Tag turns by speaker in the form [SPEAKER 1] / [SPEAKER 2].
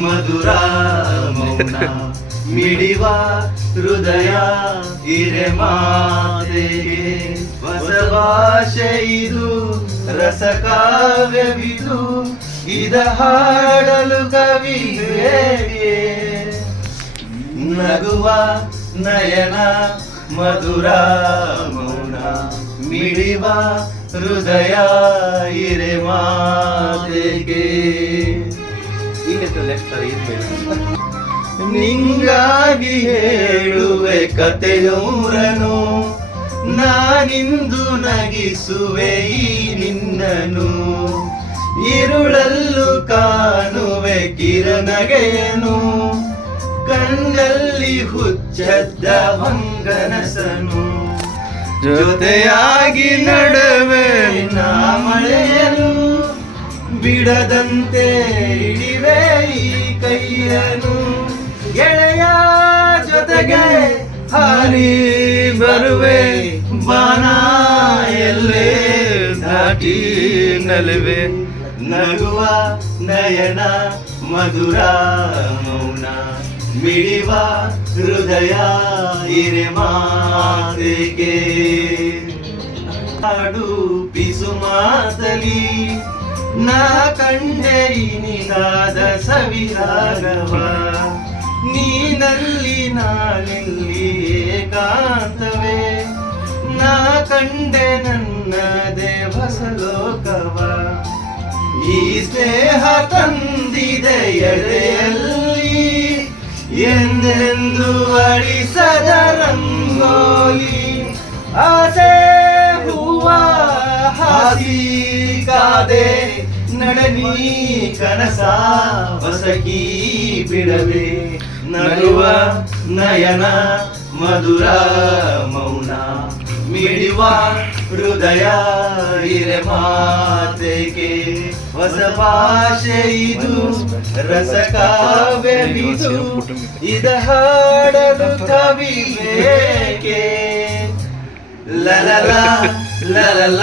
[SPEAKER 1] ಮಧುರ ಮೌನ, ಮಿಡಿವ ಹೃದಯ ಇರೆ ಮಾತೆಗೆ. ಹೊಸ ಭಾಷೆ ಇದು ರಸಕಾವ್ಯವಿದು, ಇದ ಹಾಡಲು ಕವಿ ನಗುವ ನಯನ ಮಧುರ ಮೌನ, ಮಿಡಿವ ಹೃದಯ ಇರೆ ಮಾತೆಗೆ. ನಿಂಗಾಗಿ ಹೇಳುವೆ ಕತೆಯೂರನು ನಾನಿಂದು ನಗಿಸುವೆ ಈ ನಿನ್ನನು. ಕಾಣುವೆ ಕಿರಣಗೆಯನು ಕಣ್ಣಲ್ಲಿ ಹುಚ್ಚದ್ದ ಹೊಂಗನಸನು. ಜೊತೆಯಾಗಿ ನಡುವೆ ನಾ ಮಳೆಯನು ಬಿಡದಂತೆ ಇಳಿವೆ ಈ ಕೈಯನು ಗೆಳೆಯ ಜೊತೆಗೆ ಹಾರಿ ಬರುವೆ ಬಾನ ಎಲ್ಲೇ ದಾಟಿ ನಲುವೆ. ನಗುವ ನಯನ ಮಧುರ ಮೌನ, ಮಿಡಿವ ಹೃದಯ ಇರೆ ಮಾತೆಗೆ ಹಾಡು, ಪಿಸು ಮಾತಲಿ ನಾ ಕಂಡೆ ನಿನಾದ ಸವಿರಾಗವ. ನೀನಲ್ಲಿ ನಾನಿಲ್ಲಿ ಏಕಾಂತವೇ. ನಾ ಕಂಡೆ ನನ್ನ ದೇವಸಲೋಕವ ಈ ಸ್ನೇಹ ತಂದಿದೆ ಎಡೆಯಲ್ಲಿ ಎಂದೆಂದು ಅಳಿಸದ ರಂಗೋಲಿ. ಆಸೆ ಹೂವ ಹಾಸಿ ಕಾದೆ. ನಡನಿ ಕನಸ ಬಸಕಿ ಬಿಡದೆ, ನಡುವ ನಯನ ಮಧುರ ಮೌನ, ಮಿಡಿವ ಹೃದಯ ಇರೆ ಮಾತೆಗೆ ಹೊಸ ಭಾಷೆ ಇದು, ರಸ ಕಾವ್ಯವಿದು ಇದ ಹಾಡಲು ಕವಿಗೆ ಲಲಲ ಲಲಲ